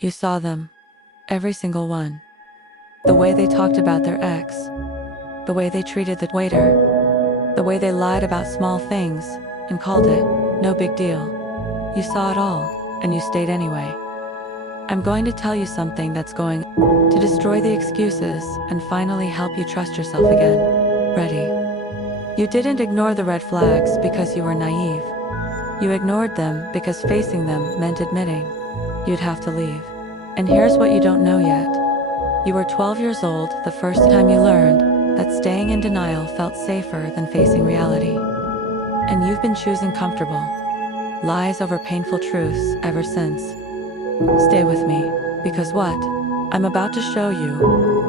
You saw them, every single one. The way they talked about their ex, the way they treated the waiter, the way they lied about small things and called it no big deal. You saw it all, and you stayed anyway. I'm going to tell you something that's going to destroy the excuses and finally help you trust yourself again. Ready? You didn't ignore the red flags because you were naive. You ignored them because facing them meant admitting you'd have to leave. And here's what you don't know yet. You were 12 years old the first time you learned that staying in denial felt safer than facing reality. And you've been choosing comfortable lies over painful truths ever since. Stay with me, because what I'm about to show you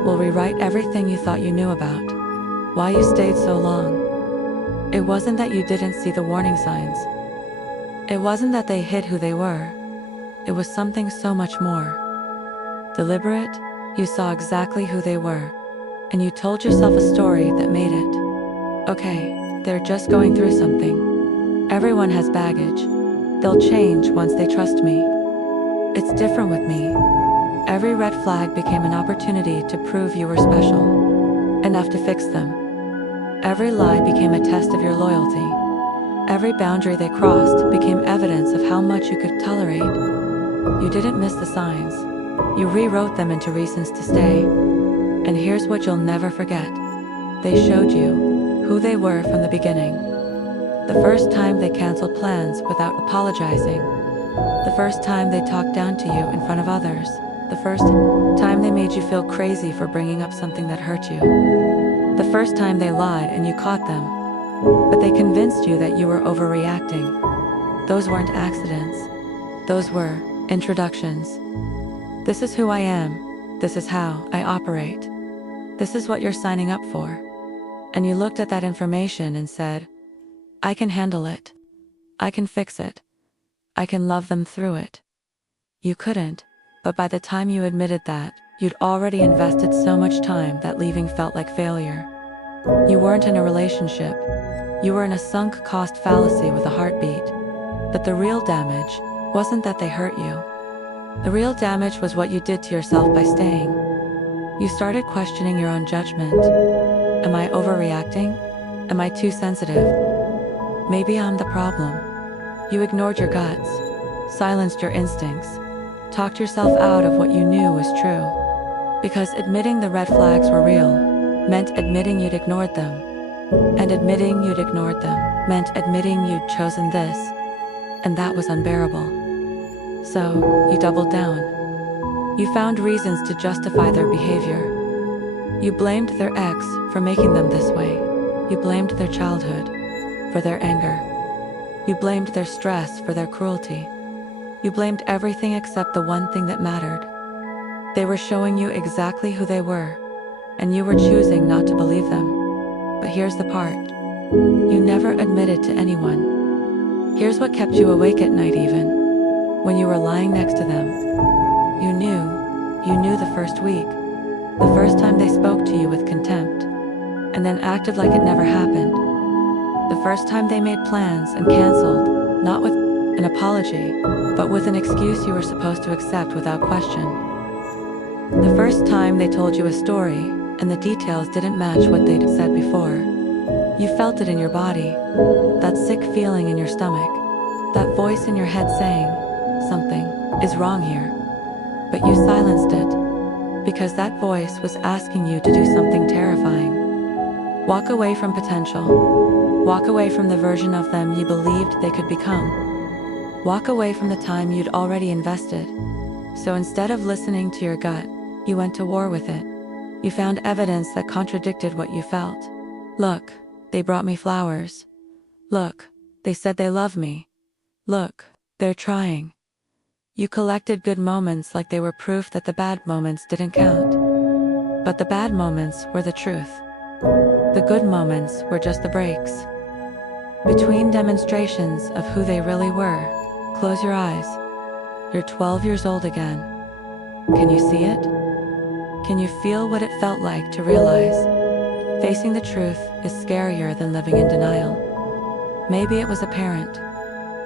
will rewrite everything you thought you knew about. Why you stayed so long. It wasn't that you didn't see the warning signs. It wasn't that they hid who they were. It was something so much more deliberate. You saw exactly who they were, and you told yourself a story that made it okay. They're just going through something. Everyone has baggage. They'll change once they trust me. It's different with me. Every red flag became an opportunity to prove you were special, enough to fix them. Every lie became a test of your loyalty. Every boundary they crossed became evidence of how much you could tolerate. You didn't miss the signs. You rewrote them into reasons to stay. And here's what you'll never forget. They showed you who they were from the beginning. The first time they canceled plans without apologizing. The first time they talked down to you in front of others. The first time they made you feel crazy for bringing up something that hurt you. The first time they lied and you caught them. But they convinced you that you were overreacting. Those weren't accidents. Those were introductions. This is who I am. This is how I operate. This is what you're signing up for. And you looked at that information and said, I can handle it. I can fix it. I can love them through it. You couldn't, but by the time you admitted that, you'd already invested so much time that leaving felt like failure. You weren't in a relationship. You were in a sunk cost fallacy with a heartbeat. But the real damage wasn't that they hurt you. The real damage was what you did to yourself by staying. You started questioning your own judgment. Am I overreacting? Am I too sensitive? Maybe I'm the problem. You ignored your guts, silenced your instincts, talked yourself out of what you knew was true. Because admitting the red flags were real meant admitting you'd ignored them. And admitting you'd ignored them meant admitting you'd chosen this. And that was unbearable. So, you doubled down. You found reasons to justify their behavior. You blamed their ex for making them this way. You blamed their childhood for their anger. You blamed their stress for their cruelty. You blamed everything except the one thing that mattered. They were showing you exactly who they were, and you were choosing not to believe them. But here's the part. You never admitted to anyone. Here's what kept you awake at night even. When you were lying next to them. You knew the first week. The first time they spoke to you with contempt. And then acted like it never happened. The first time they made plans and canceled, not with an apology, but with an excuse you were supposed to accept without question. The first time they told you a story, and the details didn't match what they'd said before. You felt it in your body, that sick feeling in your stomach, that voice in your head saying, something is wrong here. But you silenced it, because that voice was asking you to do something terrifying. Walk away from potential. Walk away from the version of them you believed they could become. Walk away from the time you'd already invested. So instead of listening to your gut, you went to war with it. You found evidence that contradicted what you felt. Look, they brought me flowers. Look, they said they love me. Look, they're trying. You collected good moments like they were proof that the bad moments didn't count. But the bad moments were the truth. The good moments were just the breaks. Between demonstrations of who they really were, close your eyes. You're 12 years old again. Can you see it? Can you feel what it felt like to realize facing the truth is scarier than living in denial? Maybe it was a parent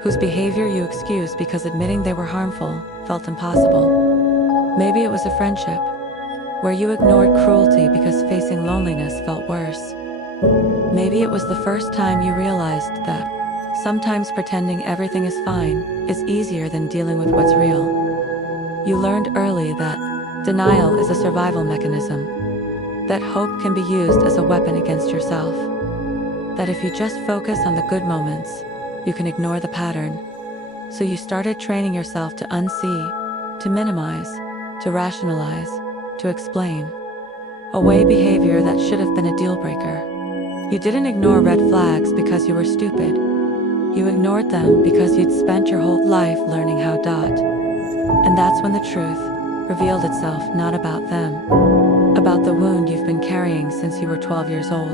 whose behavior you excused because admitting they were harmful felt impossible. Maybe it was a friendship, where you ignored cruelty because facing loneliness felt worse. Maybe it was the first time you realized that sometimes pretending everything is fine is easier than dealing with what's real. You learned early that denial is a survival mechanism, that hope can be used as a weapon against yourself, that if you just focus on the good moments, you can ignore the pattern. So you started training yourself to unsee, to minimize, to rationalize, to explain away behavior that should have been a deal breaker. You didn't ignore red flags because you were stupid. You ignored them because you'd spent your whole life learning how dot. And that's when the truth revealed itself, not about them, about the wound you've been carrying since you were 12 years old.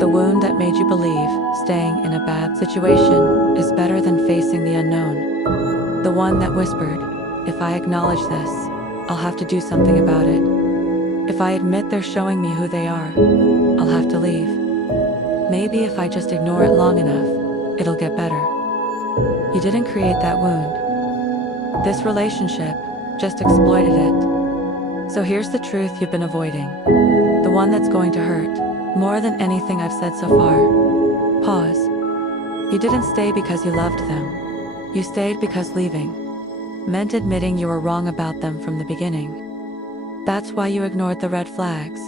The wound that made you believe staying in a bad situation is better than facing the unknown. The one that whispered, if I acknowledge this, I'll have to do something about it. If I admit they're showing me who they are, I'll have to leave. Maybe if I just ignore it long enough, it'll get better. You didn't create that wound. This relationship just exploited it. So here's the truth you've been avoiding. The one that's going to hurt more than anything I've said so far. Pause. You didn't stay because you loved them. You stayed because leaving meant admitting you were wrong about them from the beginning. That's why you ignored the red flags.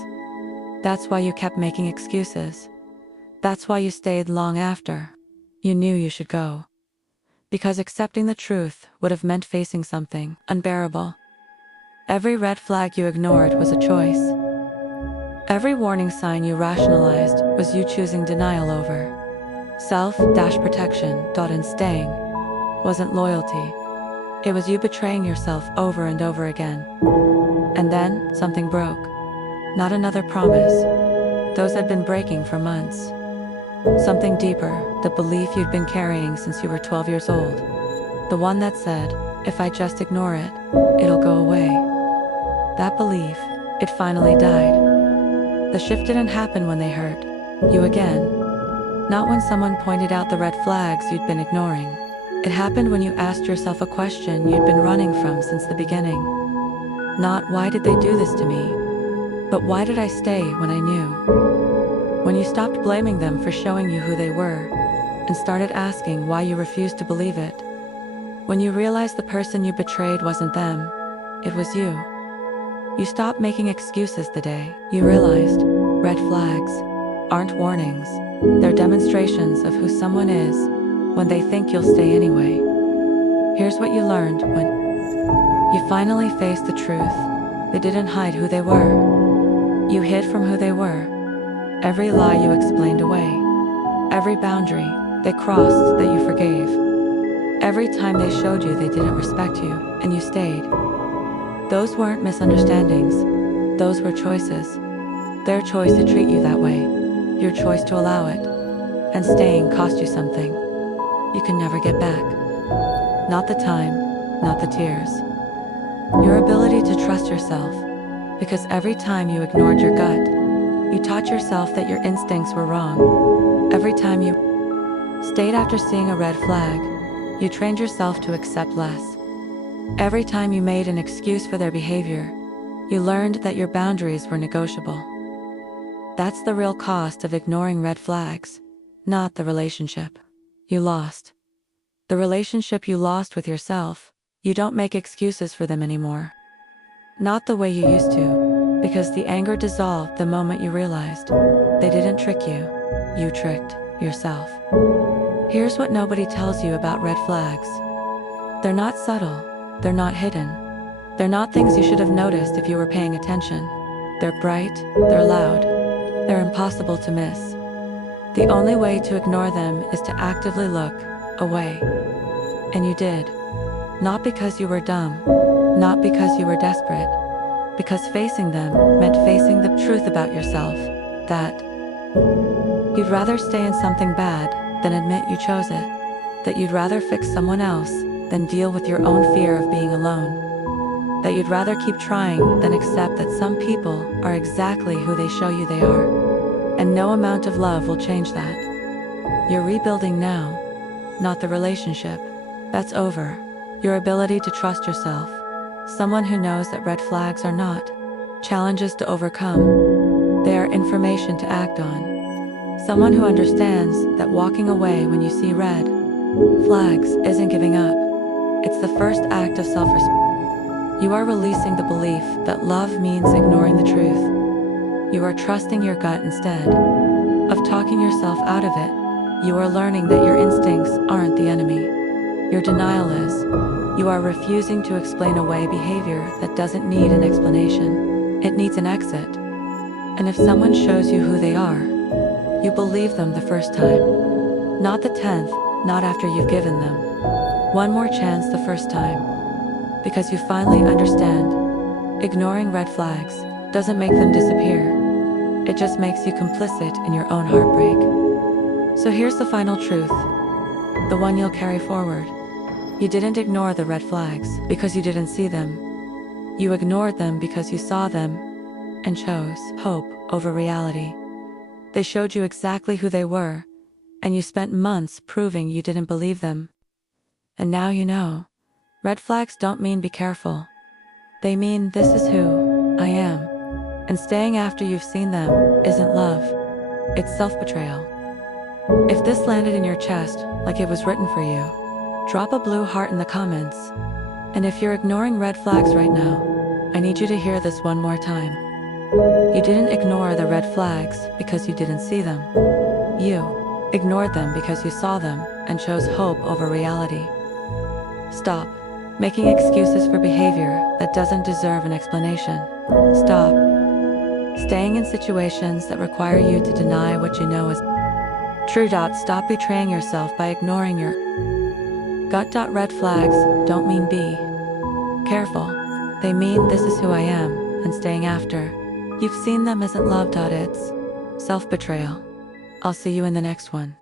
That's why you kept making excuses. That's why you stayed long after you knew you should go. Because accepting the truth would have meant facing something unbearable. Every red flag you ignored was a choice. Every warning sign you rationalized was you choosing denial over self-protection. And staying wasn't loyalty. It was you betraying yourself over and over again. And then something broke. Not another promise. Those had been breaking for months. Something deeper, the belief you'd been carrying since you were 12 years old. The one that said, if I just ignore it, it'll go away. That belief, it finally died. The shift didn't happen when they hurt you again. Not when someone pointed out the red flags you'd been ignoring. It happened when you asked yourself a question you'd been running from since the beginning. Not why did they do this to me, but why did I stay when I knew? When you stopped blaming them for showing you who they were, and started asking why you refused to believe it. When you realized the person you betrayed wasn't them, it was you. You stopped making excuses the day you realized red flags aren't warnings, they're demonstrations of who someone is when they think you'll stay anyway. Here's what you learned when you finally faced the truth. They didn't hide who they were. You hid from who they were. Every lie you explained away. Every boundary they crossed that you forgave. Every time they showed you they didn't respect you, and you stayed. Those weren't misunderstandings. Those were choices. Their choice to treat you that way. Your choice to allow it. And staying cost you something you can never get back. Not the time, not the tears. Your ability to trust yourself. Because every time you ignored your gut, you taught yourself that your instincts were wrong. Every time you stayed after seeing a red flag, you trained yourself to accept less. Every time you made an excuse for their behavior, you learned that your boundaries were negotiable. That's the real cost of ignoring red flags, not the relationship you lost. The relationship you lost with yourself, you don't make excuses for them anymore. Not the way you used to. Because the anger dissolved the moment you realized they didn't trick you, you tricked yourself. Here's what nobody tells you about red flags. They're not subtle, they're not hidden. They're not things you should have noticed if you were paying attention. They're bright, they're loud, they're impossible to miss. The only way to ignore them is to actively look away. And you did. Not because you were dumb, not because you were desperate. Because facing them meant facing the truth about yourself, that you'd rather stay in something bad than admit you chose it, that you'd rather fix someone else than deal with your own fear of being alone, that you'd rather keep trying than accept that some people are exactly who they show you they are, and no amount of love will change that. You're rebuilding now, not the relationship. That's over. Your ability to trust yourself, Someone who knows that red flags are not challenges to overcome, they are information to act on. Someone who understands that walking away when you see red flags isn't giving up. It's the first act of self-respect. You are releasing the belief that love means ignoring the truth. You are trusting your gut instead of talking yourself out of it. You are learning that your instincts aren't the enemy. Your denial is. You are refusing to explain away behavior that doesn't need an explanation. It needs an exit. And if someone shows you who they are, you believe them the first time. Not the 10th, not after you've given them one more chance the first time. Because you finally understand, ignoring red flags doesn't make them disappear. It just makes you complicit in your own heartbreak. So here's the final truth, the one you'll carry forward. You didn't ignore the red flags because you didn't see them. You ignored them because you saw them and chose hope over reality. They showed you exactly who they were, and you spent months proving you didn't believe them. And now you know. Red flags don't mean be careful. They mean this is who I am. And staying after you've seen them isn't love. It's self-betrayal. If this landed in your chest like it was written for you, drop a blue heart in the comments. And if you're ignoring red flags right now, I need you to hear this one more time. You didn't ignore the red flags because you didn't see them. You ignored them because you saw them and chose hope over reality. Stop making excuses for behavior that doesn't deserve an explanation. Stop staying in situations that require you to deny what you know is true. Stop betraying yourself by ignoring your gut. Red flags don't mean be careful. They mean this is who I am, and staying after you've seen them isn't love. It's self-betrayal. I'll see you in the next one.